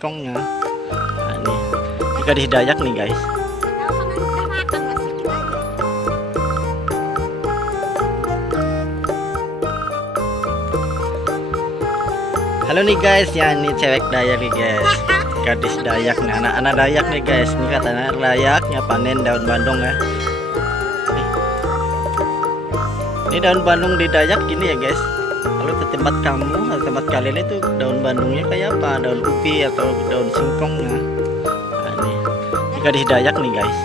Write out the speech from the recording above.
singkongnya. Nah, ini gadis Dayak nih guys. Halo nih guys, ya ini cewek Dayak nih guys, gadis Dayak nih, anak-anak Dayak nih guys. Ini katanya Dayaknya panen daun bandung ya. Ini daun bandung di Dayak gini ya guys. Kalau ke tempat kamu atau tempat kalian itu daun bandungnya kayak apa? Daun ubi atau daun singkongnya? Nah, ini gadis Dayak nih guys.